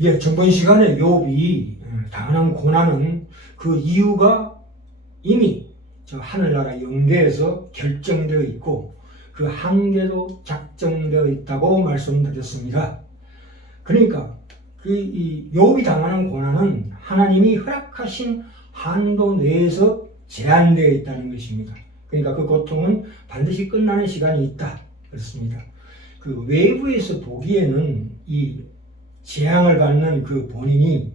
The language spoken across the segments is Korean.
예, 전번 시간에 욥이 당하는 고난은 그 이유가 이미 저 하늘나라 영계에서 결정되어 있고 그 한계도 작정되어 있다고 말씀드렸습니다. 그러니까 이 욥이 당하는 고난은 하나님이 허락하신 한도 내에서 제한되어 있다는 것입니다. 그러니까 그 고통은 반드시 끝나는 시간이 있다. 그렇습니다. 그 외부에서 보기에는 이 재앙을 받는 그 본인이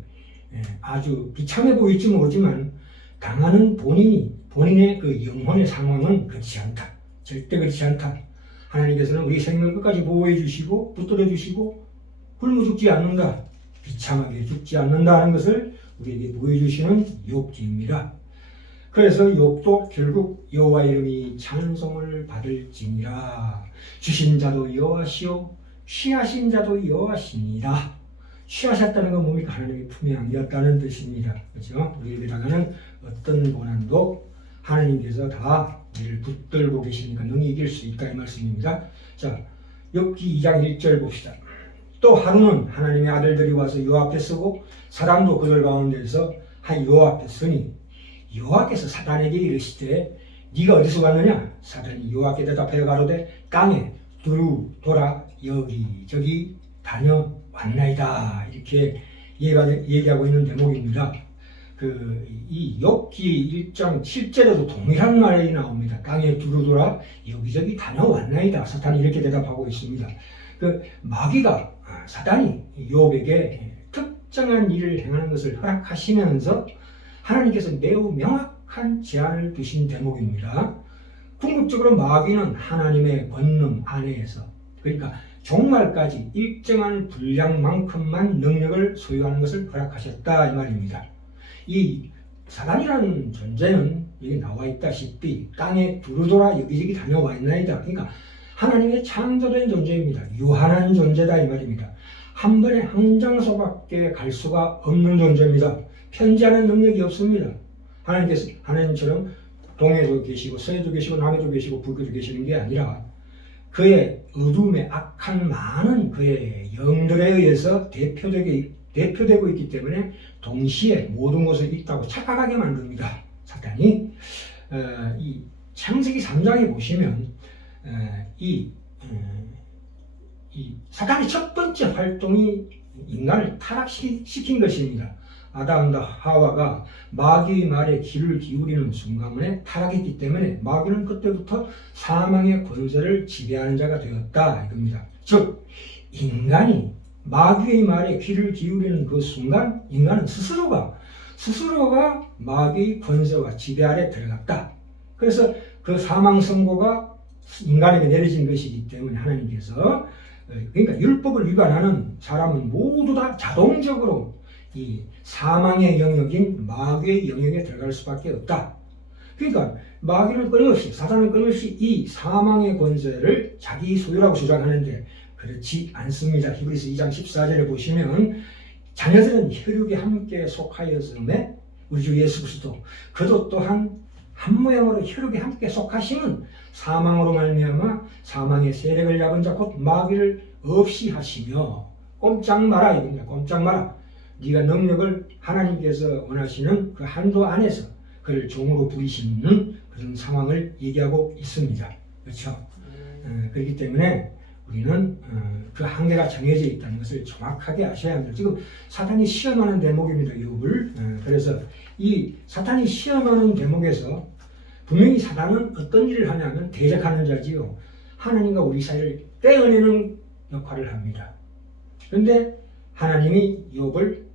아주 비참해 보일지 모르지만 당하는 본인의 그 영혼의 상황은 그렇지 않다. 절대 그렇지 않다. 하나님께서는 우리 생명을 끝까지 보호해 주시고 붙들어 주시고 굶어 죽지 않는다. 비참하게 죽지 않는다는 것을 우리에게 보여주시는 욥기입니다. 그래서 욥도 결국 여호와 이름이 찬송을 받을지니라. 주신 자도 여호와시요 취하신 자도 여호와시니라. 취하셨다는 건 뭡니까? 하나님의 품에 안겼다는 뜻입니다. 그렇죠? 우리에게 다가는 어떤 고난도 하나님께서 다 우리를 붙들고 계시니까 능히 이길 수 있다 이 말씀입니다. 자, 욥기 2장 1절 봅시다. 또 하루는 하나님의 아들들이 와서 여호와 앞에 서고 사단도 그들 가운데서 여호와 앞에 서니 여호와께서 사단에게 이르시되 네가 어디서 왔느냐? 사단이 여호와께 대답하여 가로되 땅에 두루 돌아 여기저기 다녀왔나이다. 이렇게 얘기하고 있는 대목입니다. 이 욥기 1장 7절에도 동일한 말이 나옵니다. 땅에 두루 돌아 여기저기 다녀왔나이다. 사탄이 이렇게 대답하고 있습니다. 마귀가 사단이 욥에게 특정한 일을 행하는 것을 허락하시면서 하나님께서 매우 명확한 제한을 두신 대목입니다. 궁극적으로 마귀는 하나님의 권능 안에서 그러니까 종말까지 일정한 분량만큼만 능력을 소유하는 것을 허락하셨다 이 말입니다. 이 사단이라는 존재는 여기 나와 있다시피 땅에 두루돌아 여기저기 다녀와 있나이다. 그러니까 하나님의 창조된 존재입니다. 유한한 존재다 이 말입니다. 한 번에 한 장소밖에 갈 수가 없는 존재입니다. 편지하는 능력이 없습니다. 하나님처럼 동해도 계시고 서해도 계시고 남해도 계시고 북해도 계시는 게 아니라 그의 어둠의 악한 많은 그의 영들에 의해서 대표되고 있기 때문에 동시에 모든 것을 있다고 착각하게 만듭니다. 사탄이 이 창세기 3장에 보시면 이 사탄의 첫 번째 활동이 인간을 타락시킨 것입니다. 아담과 하와가 마귀의 말에 귀를 기울이는 순간에 타락했기 때문에 마귀는 그때부터 사망의 권세를 지배하는 자가 되었다 이겁니다. 즉 인간이 마귀의 말에 귀를 기울이는 그 순간 인간은 스스로가 마귀의 권세와 지배 아래 들어갔다. 그래서 그 사망 선고가 인간에게 내려진 것이기 때문에 하나님께서 그러니까 율법을 위반하는 사람은 모두 다 자동적으로 이 사망의 영역인 마귀의 영역에 들어갈 수밖에 없다. 그러니까 마귀는 사단은 끊임없이 이 사망의 권세를 자기 소유라고 주장하는데 그렇지 않습니다. 히브리서 2장 14절에 보시면 자녀들은 혈육에 함께 속하였음에 우리 주 예수 그리스도 그도 또한 한 모양으로 혈육에 함께 속하심은 사망으로 말미암아 사망의 세력을 잡은 자 곧 마귀를 없이 하시며 꼼짝 마라 이겁니다. 꼼짝 마라. 네가 능력을 하나님께서 원하시는 그 한도 안에서 그를 종으로 부리시는 그런 상황을 얘기하고 있습니다. 그렇죠? 그렇기 때문에 우리는 그 한계가 정해져 있다는 것을 정확하게 아셔야 합니다. 지금 사탄이 시험하는 대목입니다. 욥을. 그래서 이 사탄이 시험하는 대목에서 분명히 사탄은 어떤 일을 하냐면 대적하는 자지요. 하나님과 우리 사이를 떼어내는 역할을 합니다. 그런데 하나님이 욥을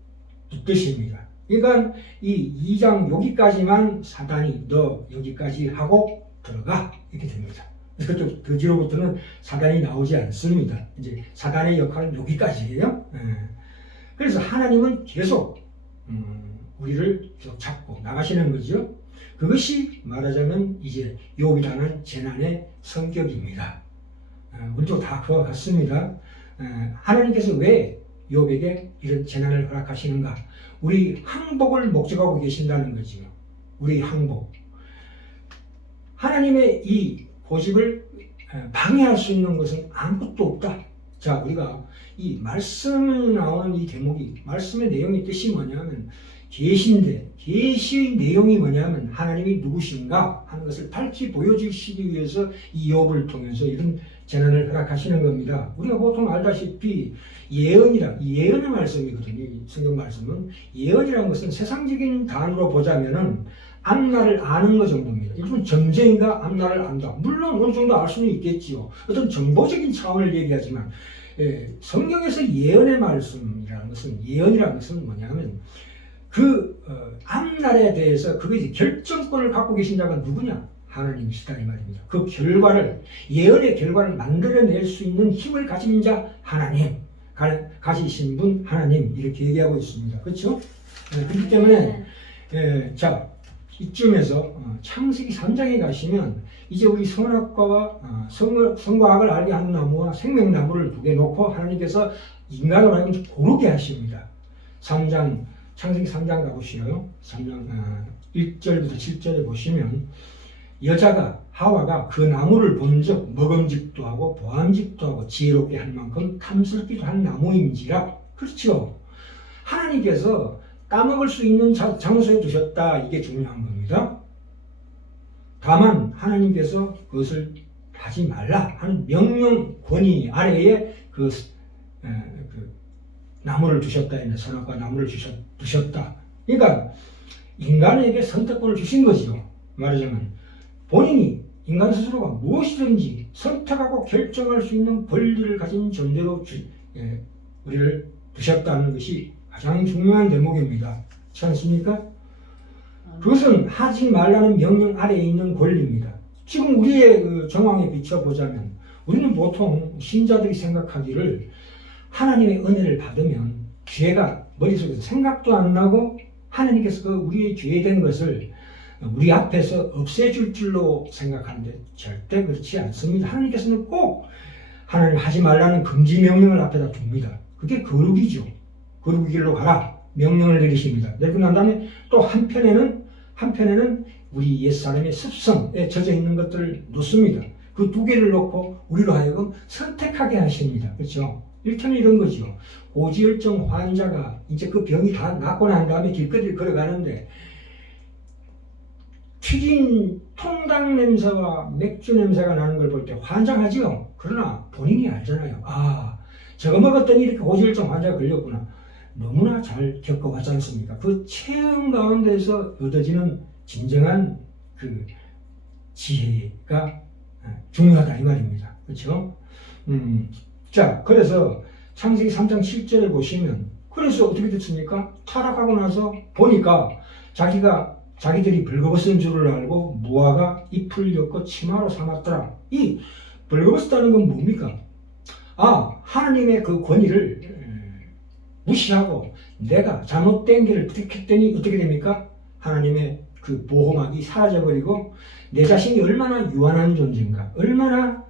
붙드십니다. 그러니까 이 2장 여기까지만 사단이 너 여기까지 하고 들어가 이렇게 됩니다. 그래서 그 뒤로부터는 사단이 나오지 않습니다. 이제 사단의 역할은 여기까지예요. 그래서 하나님은 계속 우리를 계속 잡고 나가시는 거죠. 그것이 말하자면 이제 욥이 당한 재난의 성격입니다. 우리도 다 그와 같습니다. 하나님께서 왜 욥에게 이런 재난을 허락하시는가? 우리 항복을 목적하고 계신다는 거지요. 우리 항복. 하나님의 이 고집을 방해할 수 있는 것은 아무것도 없다. 자, 우리가 이 말씀에 나오는 이 대목이, 말씀의 내용의 뜻이 뭐냐면 계시인데, 계시의 내용이 뭐냐면 하나님이 누구신가 하는 것을 밝히 보여주시기 위해서 이 욥을 통해서 이런 재난을 허락하시는 겁니다. 우리가 보통 알다시피 예언이라, 예언의 말씀이거든요. 이 성경 말씀은 예언이라는 것은 세상적인 단어로 보자면은 앞날을 아는 것 정도입니다. 이건 점쟁이가 앞날을 안다. 물론 어느 정도 알 수는 있겠지요. 어떤 정보적인 차원을 얘기하지만 성경에서 예언의 말씀이라는 것은, 예언이라는 것은 뭐냐면 앞날에 대해서 그것이 결정권을 갖고 계신 자가 누구냐? 하나님이시다 이 말입니다. 그 결과를, 예언의 결과를 만들어낼 수 있는 힘을 가진 자 하나님, 가지신 분 하나님, 이렇게 얘기하고 있습니다. 그렇죠? 그렇기 때문에 자, 이쯤에서 창세기 3장에 가시면 이제 우리 선악과와 선과학을 알게 하는 나무와 생명나무를 두 개 놓고 하나님께서 인간을 하여금 고르게 하십니다. 창세기 3장 가보시요. 3장 1절부터 7절에 보시면 여자가, 하와가 그 나무를 본즉 먹음직도 하고 보암직도 하고 지혜롭게 할 만큼 탐스럽기도 한 나무인지라. 그렇죠. 하나님께서 따먹을 수 있는 장소에 두셨다. 이게 중요한 겁니다. 다만 하나님께서 그것을 하지 말라 하는 명령 권위 아래에 그 나무를 두셨다. 선악과 나무를 두셨다. 그러니까 인간에게 선택권을 주신 거죠. 말하자면 본인이, 인간 스스로가 무엇이든지 선택하고 결정할 수 있는 권리를 가진 존재로 우리를 두셨다는 것이 가장 중요한 대목입니다. 그렇지 않습니까? 그것은 하지 말라는 명령 아래에 있는 권리입니다. 지금 우리의 정황에 비춰보자면 우리는 보통 신자들이 생각하기를 하나님의 은혜를 받으면 죄가 머릿속에서 생각도 안 나고 하나님께서 우리의 죄된 것을 우리 앞에서 없애줄 줄로 생각하는데 절대 그렇지 않습니다. 하나님께서는 꼭 하나님 하지 말라는 금지 명령을 앞에다 둡니다. 그게 거룩이죠. 거룩의 길로 가라 명령을 내리십니다. 내리고 난 다음에 또 한편에는 우리 옛사람의 습성에 젖어 있는 것들을 놓습니다. 그 두 개를 놓고 우리로 하여금 선택하게 하십니다. 그렇죠? 일편은 이런 거죠. 고지혈증 환자가 이제 그 병이 다 낫고 난 다음에 길거리를 걸어가는데 튀긴 통닭 냄새와 맥주 냄새가 나는 걸 볼 때 환장하지요. 그러나 본인이 알잖아요. 아, 저거 먹었더니 이렇게 고지혈증 환자가 걸렸구나. 너무나 잘 겪어봤지 않습니까? 그 체험 가운데서 얻어지는 진정한 그 지혜가 중요하다 이 말입니다. 그렇죠? 자, 그래서 창세기 3장 7절을 보시면 그래서 어떻게 됐습니까? 타락하고 나서 보니까 자기들이 벌거벗은 줄을 알고 무화과 잎을 엮어 치마로 삼았더라. 이 벌거벗었다는 건 뭡니까? 하나님의 그 권위를 무시하고 내가 잘못된 길을 택했더니 어떻게 됩니까? 하나님의 그 보호막이 사라져버리고 내 자신이 얼마나 유한한 존재인가, 얼마나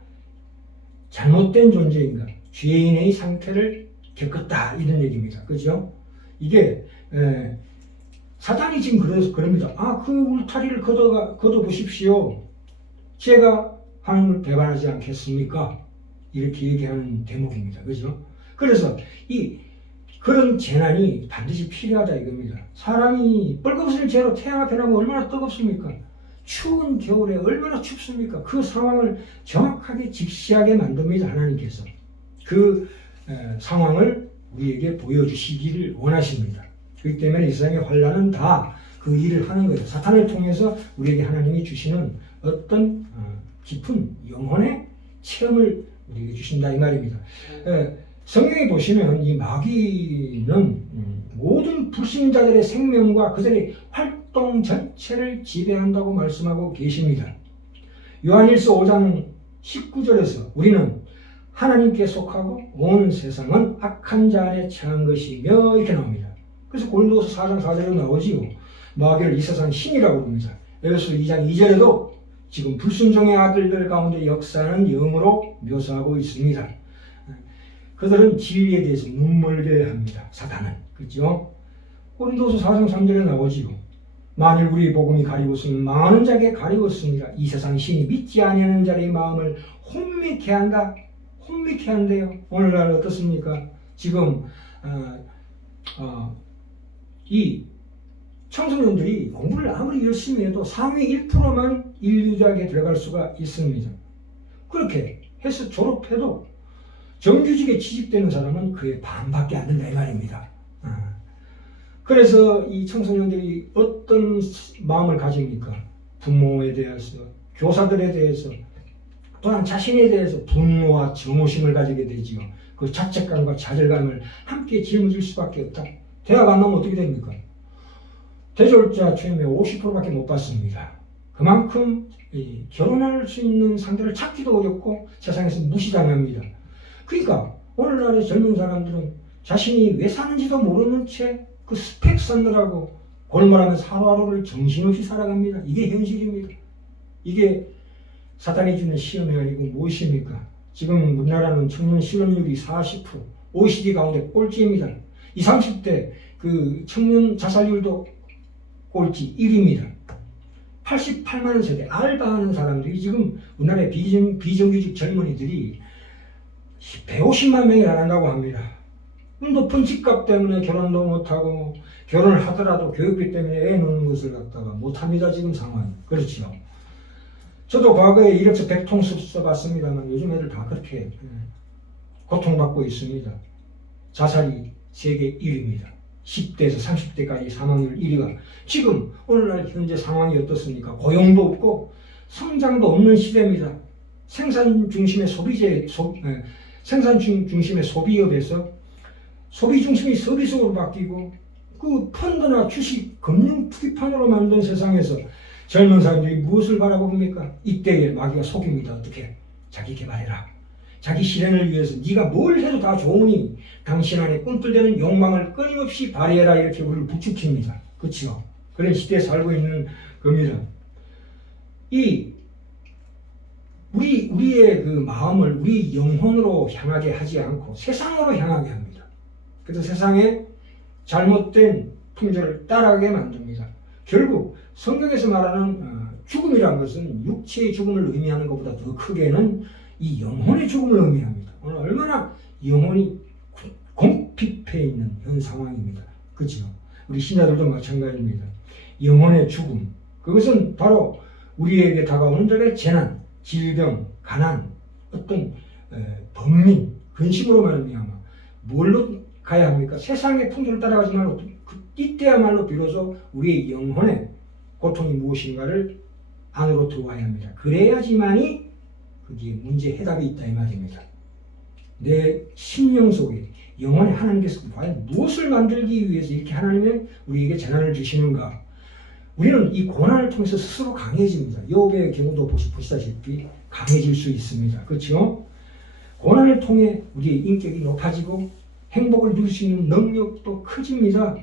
잘못된 존재인가, 죄인의 상태를 겪었다 이런 얘기입니다. 그죠? 이게 사탄이 지금 그럽니다. 그 울타리를 걷어보십시오. 제가 하나님을 배반하지 않겠습니까? 이렇게 얘기하는 대목입니다. 그죠? 그래서 그런 재난이 반드시 필요하다 이겁니다. 사람이 뻘거벗은 죄로 태양 앞에 나면 얼마나 뜨겁습니까? 추운 겨울에 얼마나 춥습니까? 그 상황을 정확하게 직시하게 만듭니다. 하나님께서. 그 상황을 우리에게 보여주시기를 원하십니다. 그렇기 때문에 이 세상의 환난은 다 그 일을 하는 거예요. 사탄을 통해서 우리에게 하나님이 주시는 어떤 깊은 영혼의 체험을 우리에게 주신다 이 말입니다. 성경에 보시면 이 마귀는 모든 불신자들의 생명과 그들의 활동 전체를 지배한다고 말씀하고 계십니다. 요한일서 5장 19절에서 우리는 하나님께 속하고 온 세상은 악한 자 안에 처한 것이며 이렇게 나옵니다. 그래서 고린도서 4장 4절에 나오지요. 마귀를 이 세상 신이라고 부릅니다. 에베소 2장 2절에도 지금 불순종의 아들들 가운데 역사하는 영으로 묘사하고 있습니다. 그들은 진리에 대해서 눈멀게 합니다. 사단은. 그렇죠? 고린도서 4장 3절에 나오지요. 만일 우리 복음이 가리웠으면 망하는 자에게 가리웠습니다. 이 세상 신이 믿지 아니하는 자의 마음을 혼미케 한다. 혼미케 한대요. 오늘날 어떻습니까? 지금 이 청소년들이 공부를 아무리 열심히 해도 상위 1%만 인류대학에 들어갈 수가 있습니다. 그렇게 해서 졸업해도 정규직에 취직되는 사람은 그의 반밖에 안 된다 이 말입니다. 그래서 이 청소년들이 어떤 마음을 가집니까? 부모에 대해서, 교사들에 대해서, 또한 자신에 대해서 분노와 증오심을 가지게 되지요. 그 자책감과 좌절감을 함께 짊어질 수밖에 없다. 대학 안 나오면 어떻게 됩니까? 대졸자 채용에 50%밖에 못 받습니다. 그만큼 결혼할 수 있는 상대를 찾기도 어렵고 세상에서 무시당합니다. 그러니까 오늘날의 젊은 사람들은 자신이 왜 사는지도 모르는 채 그 스펙 쌓느라고 골몰하면서 하루하루를 정신없이 살아갑니다. 이게 현실입니다. 이게 사탄이 주는 시험이 아니고 무엇입니까? 지금 우리나라는 청년 실업률이 40%, OECD 가운데 꼴찌입니다. 20, 30대 그 청년 자살률도 꼴찌 1위입니다. 88만 세대 알바하는 사람들이 지금 우리나라의 비정규직 젊은이들이 150만 명이 나간다고 합니다. 높은 집값 때문에 결혼도 못하고 결혼을 하더라도 교육비 때문에 애 놓는 것을 갖다가 못합니다. 지금 상황이. 그렇죠. 저도 과거에 이력서 100통 써봤습니다만 요즘 애들 다 그렇게 고통받고 있습니다. 자살이 세계 1위입니다. 10대에서 30대까지 사망률 1위가 지금 오늘날 현재 상황이 어떻습니까? 고용도 없고 성장도 없는 시대입니다. 생산 중심의 소비업에서 소비 중심이 서비스로 바뀌고 그 펀드나 주식, 금융 투기판으로 만든 세상에서 젊은 사람들이 무엇을 바라봅니까? 이때에 마귀가 속입니다. 어떻게? 자기 개발해라. 자기 실현을 위해서 네가 뭘 해도 다 좋으니 당신 안에 꿈틀대는 욕망을 끊임없이 발휘해라 이렇게 우리를 부추깁니다. 그렇죠? 그런 시대에 살고 있는 겁니다. 우리의 그 마음을 우리 영혼으로 향하게 하지 않고 세상으로 향하게 합니다. 그래서 세상에 잘못된 풍조를 따라가게 만듭니다. 결국 성경에서 말하는 죽음이라는 것은 육체의 죽음을 의미하는 것보다 더 크게는 이 영혼의 죽음을 의미합니다. 오늘 얼마나 영혼이 궁핍해 있는 현 상황입니다. 그렇죠? 우리 신자들도 마찬가지입니다. 영혼의 죽음, 그것은 바로 우리에게 다가오는 적의 재난, 질병, 가난, 어떤 번민, 근심으로 말미암아 뭘로 가야 합니까? 세상의 풍조를 따라가지 말고 이때야말로 비로소 우리의 영혼의 고통이 무엇인가를 안으로 들어와야 합니다. 그래야지만이 거기에 문제 해답이 있다 이 말입니다. 내 심령 속에 영혼에 하나님께서 과연 무엇을 만들기 위해서 이렇게 하나님은 우리에게 재난을 주시는가? 우리는 이 고난을 통해서 스스로 강해집니다. 욥의 경우도 보시다시피 강해질 수 있습니다. 그렇죠? 고난을 통해 우리의 인격이 높아지고 행복을 누릴 수 있는 능력도 커집니다.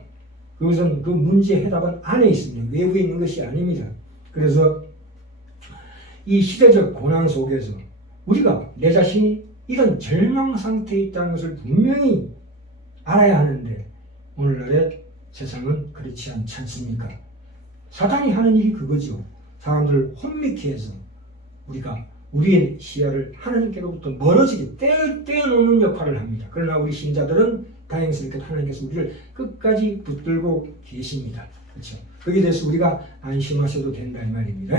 그것은 그 문제 해답은 안에 있습니다. 외부에 있는 것이 아닙니다. 그래서 이 시대적 고난 속에서 우리가 내 자신이 이런 절망 상태에 있다는 것을 분명히 알아야 하는데 오늘날의 세상은 그렇지 않지 않습니까? 사탄이 하는 일이 그거죠. 사람들을 혼미케 해서 우리가 우리의 시야를 하나님께로부터 멀어지게 떼어놓는 역할을 합니다. 그러나 우리 신자들은 다행스럽게 하나님께서 우리를 끝까지 붙들고 계십니다. 그렇죠? 거기에 대해서 우리가 안심하셔도 된다 이 말입니다.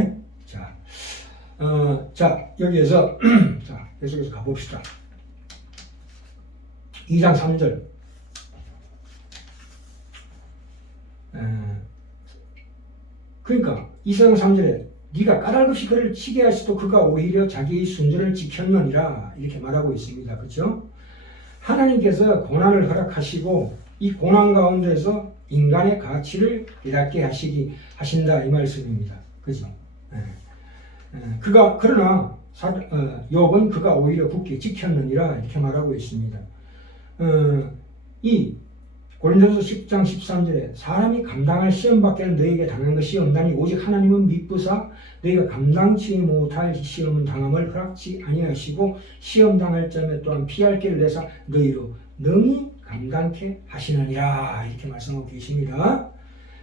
자, 여기에서 자, 계속해서 가봅시다. 2장 3절. 그러니까 2장 3절에 네가 까닭없이 그를 치게 하시도 그가 오히려 자기의 순전을 지켰느니라 이렇게 말하고 있습니다. 그렇죠? 하나님께서 고난을 허락하시고 이 고난 가운데서 인간의 가치를 깨닫게 하신다 이 말씀입니다. 그죠? 그러나 욥은 그가 오히려 굳게 지켰느니라 이렇게 말하고 있습니다. 이 고린도서 10장 13절에 사람이 감당할 시험 밖에는 너희에게 당한 것이 없나니 오직 하나님은 미쁘사 너희가 감당치 못할 시험은 당함을 허락지 아니하시고 시험 당할 점에 또한 피할 길을 내사 너희로 능히 감당케 하시느니라 이렇게 말씀하고 계십니다.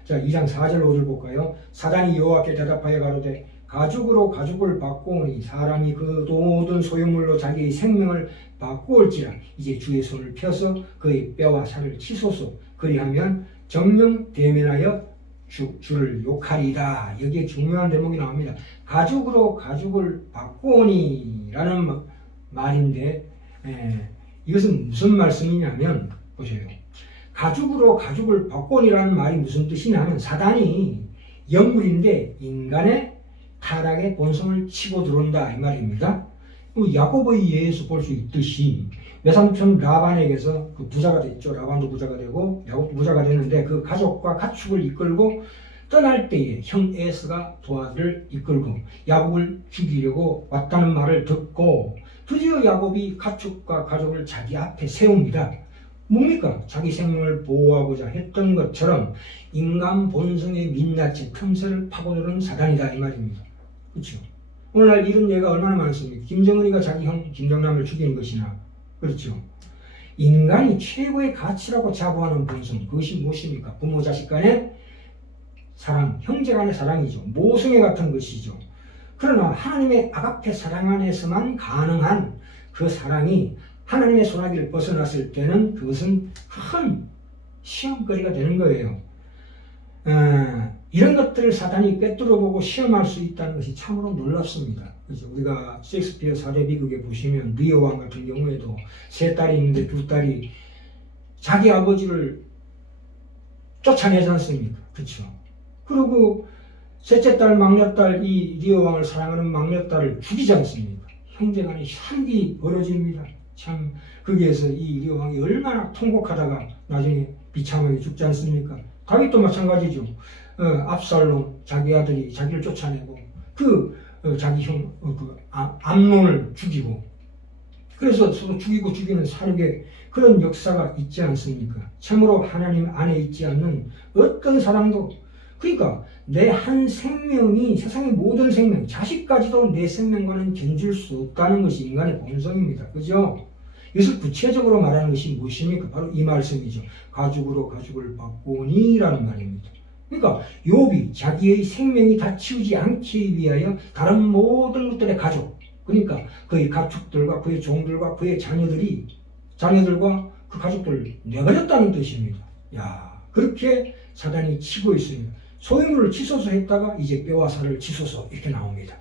자, 2장 4절 5절 볼까요? 사단이 여호와께 대답하여 가로되 가죽으로 가죽을 바꾸오니 사람이 그 모든 소유물로 자기의 생명을 바꾸올지라. 이제 주의 손을 펴서 그의 뼈와 살을 치소서. 그리하면 정령 대면하여 주를 욕하리라. 여기에 중요한 대목이 나옵니다. 가죽으로 가죽을 바꾸오니 라는 말인데 이것은 무슨 말씀이냐면 보세요. 가죽으로 가죽을 바꾸오니라는 말이 무슨 뜻이냐면 사단이 영물인데 인간의 타락의 본성을 치고 들어온다 이 말입니다. 야곱의 예에서 볼 수 있듯이 외삼촌 라반에게서 그 부자가 됐죠. 라반도 부자가 되고 야곱도 부자가 되는데 그 가족과 가축을 이끌고 떠날 때에 형 에스가 도화를 이끌고 야곱을 죽이려고 왔다는 말을 듣고 드디어 야곱이 가축과 가족을 자기 앞에 세웁니다. 뭡니까? 자기 생명을 보호하고자 했던 것처럼 인간 본성의 민낯의 틈새를 파고드는 사단이다 이 말입니다. 그렇죠? 오늘날 이런 예가 얼마나 많습니까? 김정은이가 자기 형 김정남을 죽이는 것이나 그렇죠? 인간이 최고의 가치라고 자부하는 본성 그것이 무엇입니까? 부모 자식 간의 사랑, 형제 간의 사랑이죠. 모성애 같은 것이죠. 그러나 하나님의 아가페 사랑 안에서만 가능한 그 사랑이 하나님의 소나기를 벗어났을 때는 그것은 큰 시험거리가 되는 거예요. 이런 것들을 사단이 꿰뚫어보고 시험할 수 있다는 것이 참으로 놀랍습니다. 그래서 우리가 셰익스피어 사대 비극에 보시면 리오 왕 같은 경우에도 세 딸이 있는데 두 딸이 자기 아버지를 쫓아내지 않습니까? 그렇죠? 그리고 셋째 딸, 막내딸 이 리오 왕을 사랑하는 막내딸을 죽이지 않습니까? 형제간에 혈기 벌어집니다. 참 거기에서 이 리오 왕이 얼마나 통곡하다가 나중에 비참하게 죽지 않습니까? 다윗도 마찬가지죠. 압살롬 자기 아들이 자기를 쫓아내고 자기 형 암논을 죽이고 그래서 서로 죽이고 죽이는 사륙의 그런 역사가 있지 않습니까? 참으로 하나님 안에 있지 않는 어떤 사랑도 그러니까 내 한 생명이 세상의 모든 생명 자식까지도 내 생명과는 견줄 수 없다는 것이 인간의 본성입니다. 그죠? 이것을 구체적으로 말하는 것이 무엇입니까? 바로 이 말씀이죠. 가죽으로 가죽을 바꾸니 라는 말입니다. 그러니까 욥이 자기의 생명이 다 치우지 않기 위하여 다른 모든 것들의 가족 그러니까 그의 가축들과 그의 종들과 그의 자녀들과 그 가족들을 내버렸다는 뜻입니다. 야, 그렇게 사단이 치고 있습니다. 소유물을 치소서 했다가 이제 뼈와 살을 치소서 이렇게 나옵니다.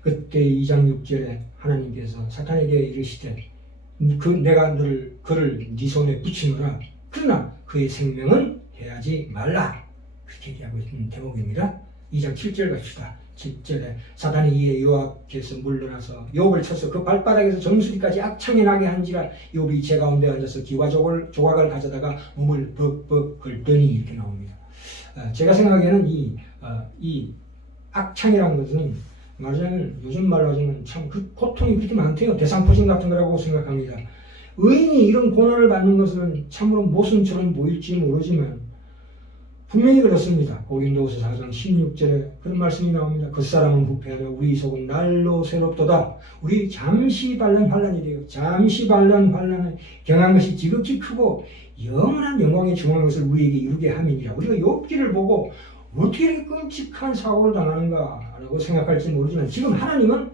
그때 2장 6절에 하나님께서 사탄에게 이르시되 내가 그를 네 손에 붙이노라. 그러나 그의 생명은 해하지 말라. 그렇게 얘기하고 있는 대목입니다. 2장 7절 갑시다. 7절에 사단이 이에 여호와 앞에서 물러나서 욥을 쳐서 그 발바닥에서 정수리까지 악창이 나게 한지라 욥이 제 가운데 앉아서 기와 조각을 가져다가 몸을 벅벅 긁더니 이렇게 나옵니다. 제가 생각에는 이 악창이라는 것은 말하자면 요즘 말로 하자면 참 그 고통이 그렇게 많대요. 대상포진 같은 거라고 생각합니다. 의인이 이런 고난을 받는 것은 참으로 모순처럼 보일지 모르지만 분명히 그렇습니다. 고린도후서 4장 16절에 그런 말씀이 나옵니다. 그 사람은 부패하며 우리 속은 날로 새롭도다. 우리 잠시 발란 환란이래요. 잠시 발란 환란을 경한 것이 지극히 크고 영원한 영광의 중한 것을 우리에게 이루게 함이니라. 우리가 욥기를 보고 어떻게 이렇게 끔찍한 사고를 당하는가라고 생각할지 모르지만 지금 하나님은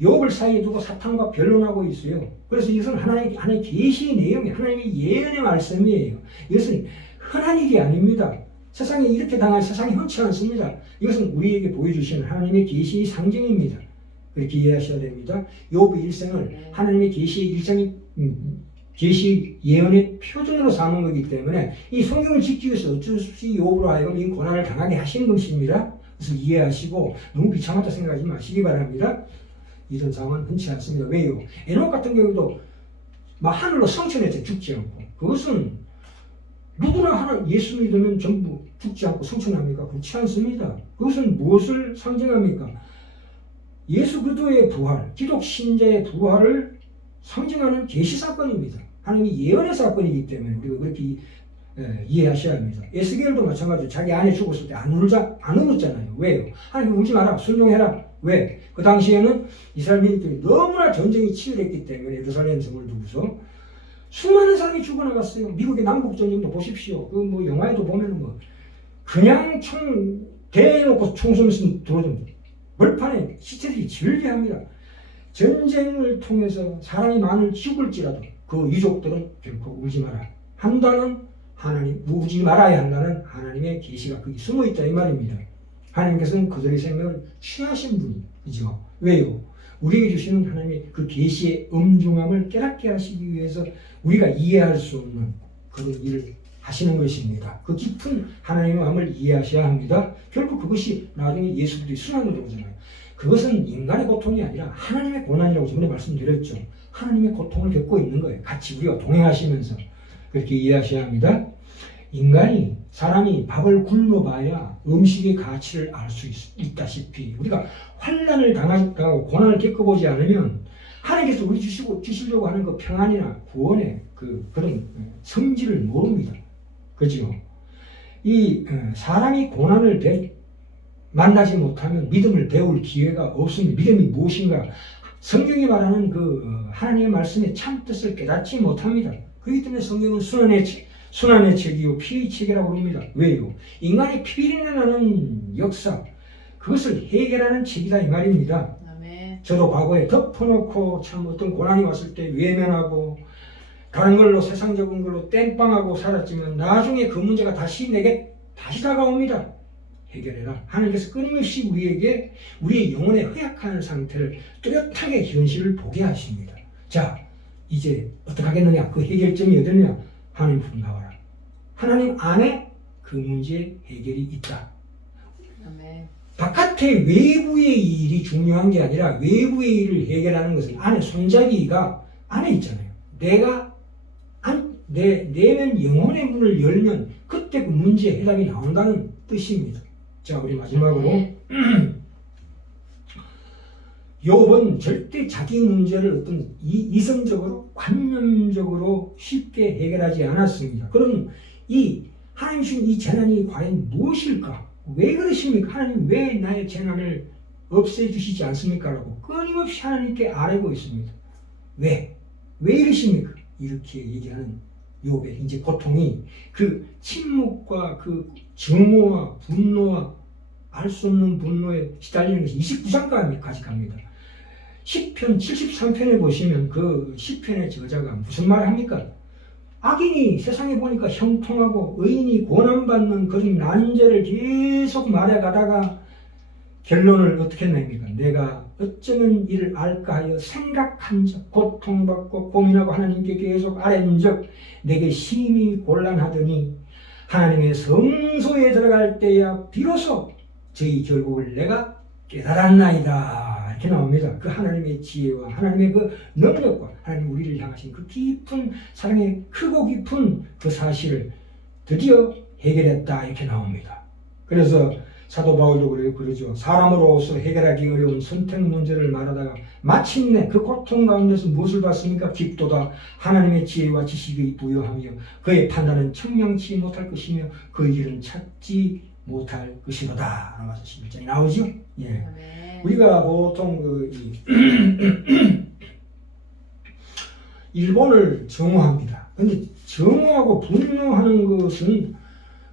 욥을 사이에 두고 사탄과 변론하고 있어요. 그래서 이것은 하나님의 계시의 내용이 하나님의 예언의 말씀이에요. 이것은 흔한 일이 아닙니다. 세상에 이렇게 당할 세상이 흔치 않습니다. 이것은 우리에게 보여주시는 하나님의 계시의 상징입니다. 그렇게 이해하셔야 됩니다. 욥의 일생을 하나님의 계시의 일생이 계시 예언의 표준으로 삼은 거기 때문에 이 성경을 지키기 위해서 어쩔 수 없이 욥으로 하여금 이 고난을 당하게 하신 것입니다. 그래서 이해하시고 너무 비참하다 생각하지 마시기 바랍니다. 이런 상황은 흔치 않습니다. 왜요? 에녹 같은 경우도 막 하늘로 성천해서 죽지 않고 그것은 누구나 예수 믿으면 전부 죽지 않고 성천합니까? 그렇지 않습니다. 그것은 무엇을 상징합니까? 예수 그리스도의 부활, 기독 신자의 부활을 상징하는 계시 사건입니다. 하나님의 예언의 사건이기 때문에 우리가 그렇게 이해하셔야 합니다. 에스겔도 마찬가지로 자기 아내 죽었을 때 안 울었잖아요. 왜요? 하나님 울지 마라, 순종해라. 왜? 그 당시에는 이스라엘 민족들이 너무나 전쟁이 치열했기 때문에 예루살렘 성을 두고서 수많은 사람이 죽어나갔어요. 미국의 남북전쟁도 보십시오. 그 뭐 영화에도 보면은 뭐 그냥 대놓고 총 쏘면서 들어오는 벌판에 시체들이 즐비합니다. 전쟁을 통해서 사람이 많이 죽을지라도 그 유족들은 결코 울지 마라 한다는 하나님, 울지 말아야 한다는 하나님의 계시가 거기 숨어 있다 이 말입니다. 하나님께서는 그들의 생명을 취하신 분이죠. 왜요? 우리에게 주시는 하나님의 그 계시의 엄중함을 깨닫게 하시기 위해서 우리가 이해할 수 없는 그런 일을 하시는 것입니다. 그 깊은 하나님의 마음을 이해하셔야 합니다. 결국 그것이 나중에 예수 그리스도의 순환으로 오잖아요. 그것은 인간의 고통이 아니라 하나님의 고난이라고 전에 말씀드렸죠. 하나님의 고통을 겪고 있는 거예요. 같이 우리가 동행하시면서 그렇게 이해하셔야 합니다. 인간이 사람이 밥을 굶어봐야 음식의 가치를 알 수 있다시피 우리가 환난을 당하고 고난을 겪어보지 않으면 하나님께서 우리 주시려고 하는 그 평안이나 구원의 그런 성질을 모릅니다. 그죠? 이 사람이 고난을 만나지 못하면 믿음을 배울 기회가 없습니다. 믿음이 무엇인가? 성경이 말하는 그 하나님의 말씀의 참 뜻을 깨닫지 못합니다. 그렇기 때문에 성경은 순환의 책이요 피의 책이라고 부릅니다. 왜요? 인간이 피를 내는 역사 그것을 해결하는 책이다 이 말입니다. 아멘. 저도 과거에 덮어놓고 참 어떤 고난이 왔을 때 외면하고 다른 걸로 세상적인 걸로 땜빵하고 살았지만 나중에 그 문제가 다시 내게 다시 다가옵니다. 해결해라. 하나님께서 끊임없이 우리에게 우리의 영혼의 허약한 상태를 뚜렷하게 현실을 보게 하십니다. 자, 이제 어떻게 하겠느냐? 그 해결점이 어디냐? 하나님 앞으로 나와라. 하나님 안에 그 문제의 해결이 있다. 아멘. 바깥의 외부의 일이 중요한 게 아니라 외부의 일을 해결하는 것은 안에 손잡이가 안에 있잖아요. 내면 영혼의 문을 열면 그때 그 문제의 해답이 나온다는 뜻입니다. 자, 우리 마지막으로 욥은 절대 자기 문제를 어떤 이성적으로 관념적으로 쉽게 해결하지 않았습니다. 그럼 이 하나님 주신 이 재난이 과연 무엇일까? 왜 그러십니까? 하나님 왜 나의 재난을 없애주시지 않습니까? 라고 끊임없이 하나님께 아뢰고 있습니다. 왜 이러십니까? 이렇게 얘기하는 욥의 이제 고통이 그 침묵과 그 증오와 분노와 알 수 없는 분노에 시달리는 것이 29장까지 갑니다. 시편 73편에 보시면 그 시편의 저자가 무슨 말을 합니까? 악인이 세상에 보니까 형통하고 의인이 고난받는 그런 난제를 계속 말해가다가 결론을 어떻게 냅니까? 내가 어쩌면 이를 알까 하여 생각한 적, 고통받고 고민하고 하나님께 계속 아뢰는 적, 내게 심히 곤란하더니 하나님의 성소에 들어갈 때야 비로소 저희 결국을 내가 깨달았나이다. 이렇게 나옵니다. 그 하나님의 지혜와 하나님의 그 능력과 하나님 우리를 향하신 그 깊은 사랑의 크고 깊은 그 사실을 드디어 해결했다. 이렇게 나옵니다. 그래서 사도 바울도 그러죠. 사람으로서 해결하기 어려운 선택 문제를 말하다가 마침내 그 고통 가운데서 무엇을 봤습니까? 깊도다 하나님의 지혜와 지식이 부여하며 그의 판단은 청량치 못할 것이며 그 길은 찾지 못할 것이로다. 라고 11장에 나오죠. 예. 아멘. 우리가 보통 일본을 정오합니다. 근데 정오하고 분노하는 것은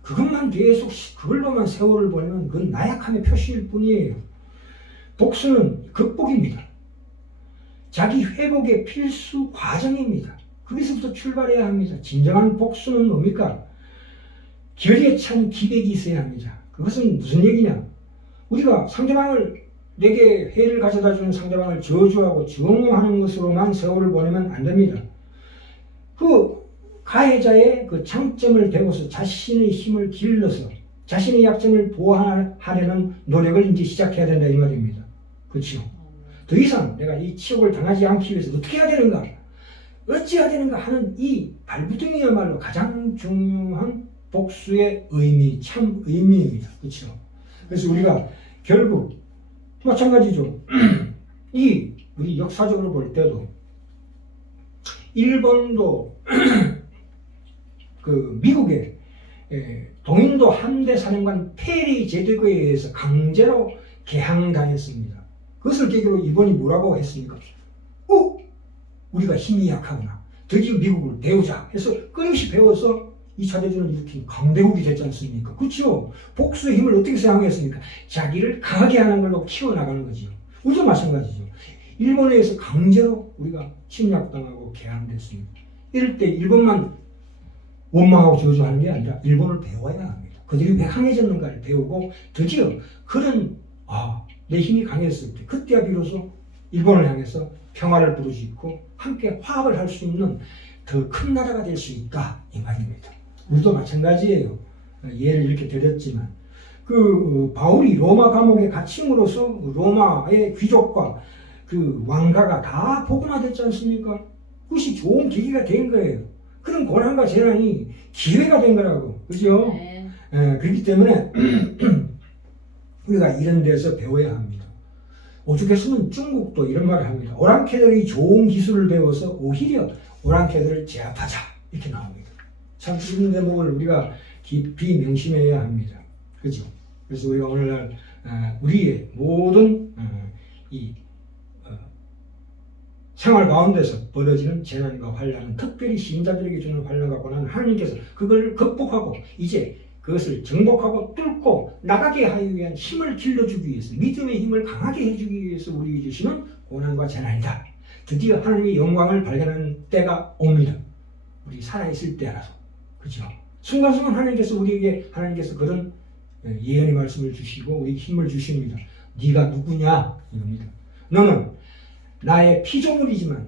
그것만 계속 그걸로만 세월을 보내면 그건 나약함의 표시일 뿐이에요. 복수는 극복입니다. 자기 회복의 필수 과정입니다. 거기서부터 출발해야 합니다. 진정한 복수는 뭡니까? 결의에 찬 기백이 있어야 합니다. 그것은 무슨 얘기냐? 우리가 내게 해를 가져다주는 상대방을 저주하고 정오하는 것으로만 세월을 보내면 안 됩니다. 그 가해자의 그 장점을 배워서 자신의 힘을 길러서 자신의 약점을 보완하려는 노력을 이제 시작해야 된다 이 말입니다. 그렇죠? 더 이상 내가 이 치욕을 당하지 않기 위해서 어떻게 해야 되는가? 어찌해야 되는가 하는 이 발부둥이야말로 가장 중요한 복수의 의미, 참 의미입니다. 그렇죠? 그래서 우리가 결국 마찬가지죠. 우리 역사적으로 볼 때도 일본도 그 미국의 동인도 함대 사령관 페리 제독에 의해서 강제로 개항당했습니다. 그것을 계기로 일본이 뭐라고 했습니까? 우리가 힘이 약하구나. 드디어 미국을 배우자 해서 끊임없이 배워서 2차 대전을 일으킨 강대국이 됐지 않습니까? 그렇죠? 복수의 힘을 어떻게 사용했습니까? 자기를 강하게 하는 걸로 키워나가는 거죠. 우리도 마찬가지죠. 일본에 의해서 강제로 우리가 침략당하고 개항됐습니다. 이럴 때 일본만 원망하고 저주하는 게 아니라 일본을 배워야 합니다. 그들이 왜 강해졌는가를 배우고 드디어 그런 내 힘이 강했을 때 그때야 비로소 일본을 향해서 평화를 부르짖고 함께 화합을 할 수 있는 더 큰 나라가 될 수 있다 이 말입니다. 우리도 마찬가지예요. 예를 이렇게 드렸지만 바울이 로마 감옥에 갇힘으로써 로마의 귀족과 그 왕가가 다 복음화됐지 않습니까? 그것이 좋은 계기가 된 거예요. 그런 고난과 재난이 기회가 된 거라고. 그죠? 네. 그렇기 때문에 우리가 이런 데서 배워야 합니다. 오죽했으면 중국도 이런 말을 합니다. 오랑캐들이 좋은 기술을 배워서 오히려 오랑캐들을 제압하자. 이렇게 나옵니다. 참 이런 대목을 우리가 깊이 명심해야 합니다. 그죠? 그래서 우리가 오늘날 우리의 모든 생활 가운데서 벌어지는 재난과 환난은 특별히 신자들에게 주는 환난과 고난은 하나님께서 그걸 극복하고 이제 그것을 정복하고 뚫고 나가게 하기 위한 힘을 길러주기 위해서 믿음의 힘을 강하게 해주기 위해서 우리에게 주시는 고난과 재난이다. 드디어 하나님의 영광을 발견하는 때가 옵니다. 우리 살아있을 때라서. 그죠? 순간순간 하나님께서 그런 예언의 말씀을 주시고 우리 힘을 주십니다. 네가 누구냐? 이겁니다. 너는 나의 피조물이지만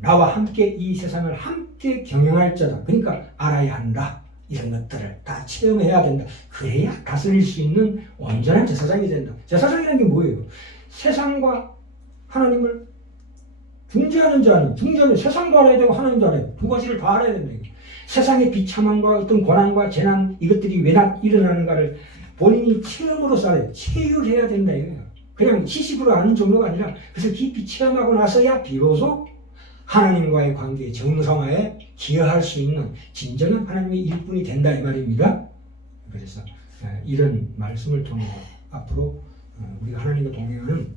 나와 함께 이 세상을 함께 경영할 자다. 그러니까 알아야 한다. 이런 것들을 다 체험해야 된다. 그래야 다스릴 수 있는 온전한 제사장이 된다. 제사장이라는 게 뭐예요? 세상과 하나님을 중재하는 자는 세상도 알아야 되고 하나님도 알아야 되고 두 가지를 다 알아야 된다. 세상의 비참함과 어떤 고난과 재난 이것들이 왜 일어나는가를 본인이 체험으로서 알아야 돼. 체육해야 된다 이거예요. 그냥 지식으로 아는 정도가 아니라 그래서 깊이 체험하고 나서야 비로소 하나님과의 관계 정상화에 기여할 수 있는 진정한 하나님의 일꾼이 된다 이 말입니다. 그래서 이런 말씀을 통해 앞으로 우리가 하나님과 동행하는